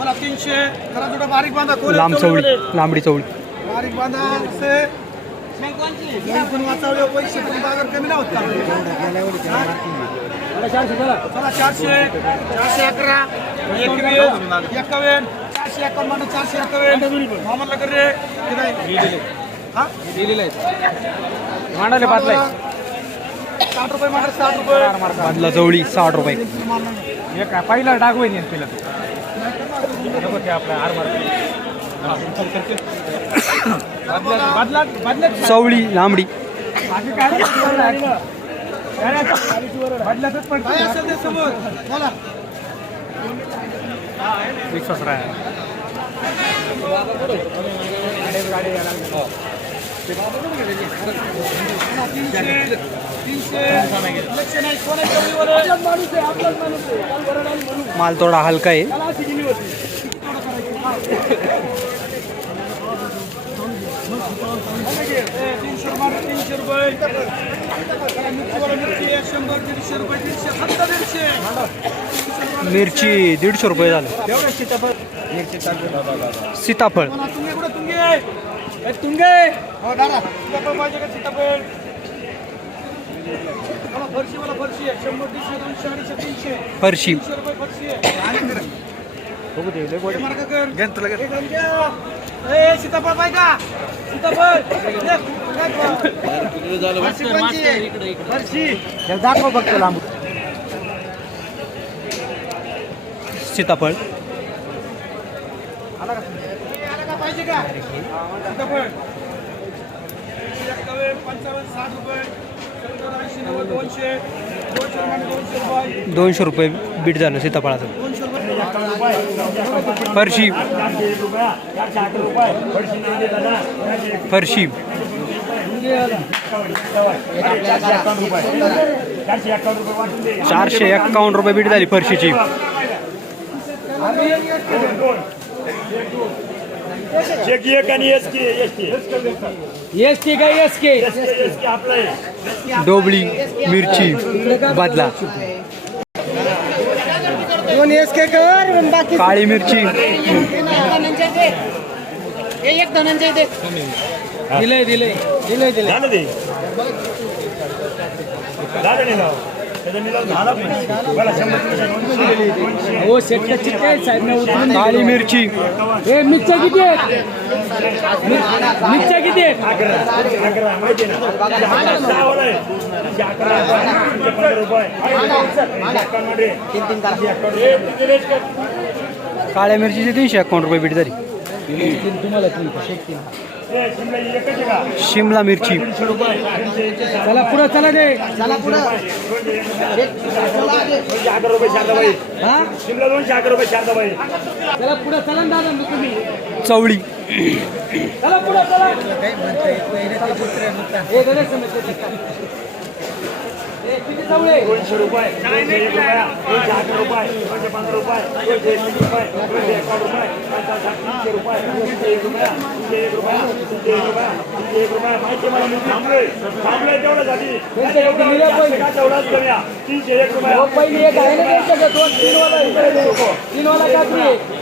बोला तीनशे जरा थोडं बारीक बांधा कोण लांब चवळी लांबडी चवळी बारीक बांधा असे. पण वाचवले पैसे पण बाजार कमी नाही होत चला. चारशे चारशे अकरा एकावन्न चारशे एकावन्न चारशे एकावन्न. मामाला कर रे. हा? मांडाले पातलाय साठ रुपये साठ रुपये. बादला चवळी साठ रुपये. एक पहिला डाग होईल तिला बदला बदला चवळी लांबडी. बदलातच पण समोर? बोला. आहे? माल थोडा हलका है। मिर्ची दीडशे रुपये सीताफल सीताफळ. तुंगे सीताफळ? फरशी घ्या. ए, सीताफळ पाहिजे का? सीताफळ. दाखव फक्त लांब सीताफळ. आला का? पाहिजे का? सीताफळ. पंचावन्न साठ रुपये. दोनशे रुपये बीट झालं सीताफळाचं. फरशी. फरशी. चारशे एक्कावन्न रुपये बीट झाली फरशीची. एक आणि S K S T S T काय एस के एस के आपलं डोबळी मिरची बादला दोन एस के कर बाकी काळी मिरची एक धनंजय दे दिलंय दिलंय दिलंय दिलंय झालं ते झालं निलाव हो शेटच्या चिठ्ठ्या साहेब? काळी मिरची. हे मिरच्या किती आहेत? मिरच्या किती आहेत? तीनशे तीनशे तीनशे. तीनशे? काळ्या मिरचीची तीनशे अकाउंट रुपये बीट एकच आहे का शिमला मिरची. चला पुढं चला दे चला पुढं. हा? चला पुढं चला ना दादा तुम्ही. चवळी. चला पुढं चला हे गणेश समजते. हे किती चवळे दोनशे रुपये दोनशे एक रुपया दोनशे अकरा रुपये दोनशे पंधरा रुपये दोनशे एकवीस रुपये दोनशे एकावन्न रुपये तीनशे रुपये तीनशे एक रुपया तीनशे एक रुपया तीनशे एक रुपया तीनशे एक रुपया. माहिती मला मी थांबलोय थांबलोय तेवढाच करूया. तीनशे एक रुपया. हो, एक.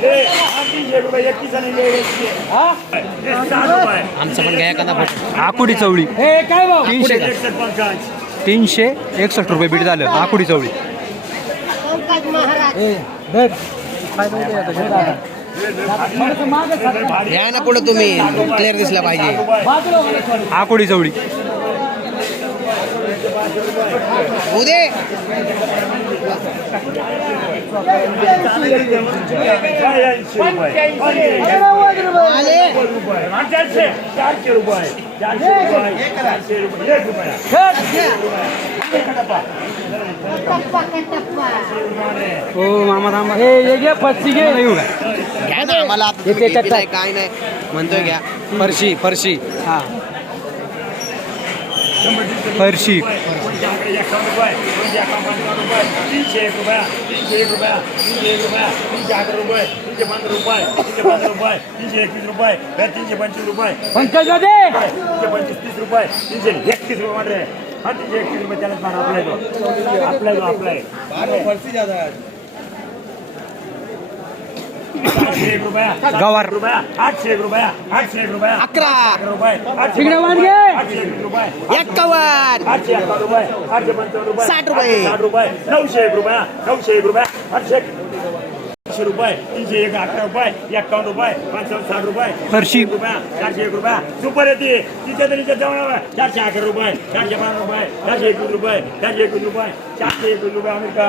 हे हा तीनशे एक रुपये एकतीस आणि आकुडी चवळी. हे काय तीनशे पंचावन्न. तीनशे एकसष्ट रुपये बीट झालं आकुडी चवळी. या ना पुढे तुम्ही क्लिअर दिसला पाहिजे. आकुडी चवळी. उदे चारशे रुपये. चारशे रुपये चारशे रुपये एक रुपया हो मामा. थांबा हे हे घे पच्ची घे. घ्या ना आम्हाला आता तुम्ही किती नाही, काय नाही. म्हणतोय घ्या. फरशी फरशी. हा. फरशी. एकावन्न रुपये दोनशे एकावन्न रुपये तीनशे एक रुपया तीनशे एक रुपया तीनशे एक रुपया तीनशे अकरा रुपये तीनशे पंधरा रुपये तीनशे पंधरा रुपये तीनशे एकवीस रुपये हे तीनशे पंचवीस रुपये तीनशे पंचवीस तीस रुपये तीनशे एकतीस रुपये मध्ये हा तीनशे एकतीस रुपये त्यालाच मान आपला आपला आपला आहे आठशे एक रुपया गवार. रुपया आठशे एक रुपया आठशे एक रुपया अकरा. रुपये आठशे घे. आठशे एक रुपये एक्कावन्न आठशे अकरा रुपये आठशे पंचावन्न रुपये साठ रुपये. आठशे साठ रुपये नऊशे एक रुपया नऊशे एक रुपया आठशे तीनशे रुपये तीनशे एक अकरा रुपये एक्कावन्न रुपये पंचावन्न साठ रुपये फरशी. एक रुपया चारशे एक रुपया सुपर येते तिथे तरी जवळ चारशे अकरा रुपये चारशे बारा रुपये चारशे एकवीस रुपये चारशे एकवीस रुपये चारशे एकवीस रुपये अमेरिका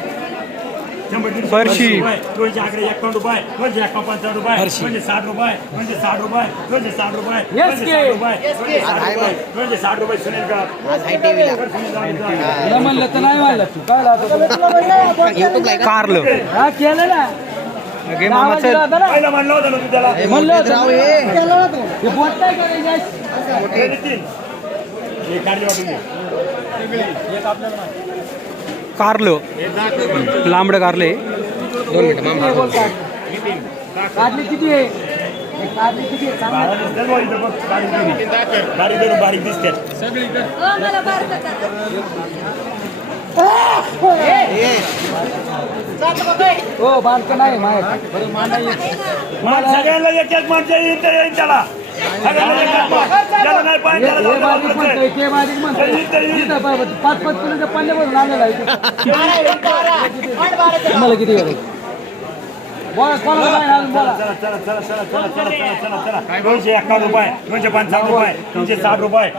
फरशी. दोनशे अकरा एकावन्न रुपये दोनशे एकावन्न पंचावन्न रुपये. दोनशे साठ रुपये दोनशे साठ रुपये दोनशे साठ रुपये दोनशे. साठ रुपये दोनशे साठ रुपये सुनील म्हणलं तर नाही म्हणलं तू. काय कारलं. हा केलं ना. म्हणलं होतं ना तू त्याला. म्हणलं होतं. कारलं. लांबडं कारले दोन मिनटं कारली किती आहे? बारीक दिसते हो बारक नाही माहीत सगळ्यांना एक एक माणसं त्याला. पाच पाच किलोच्या पाण्यावरून आलेला आहे मला किती दोनशे एका रुपये दोनशे पंचावन्न रुपये तीनशे साठ रुपये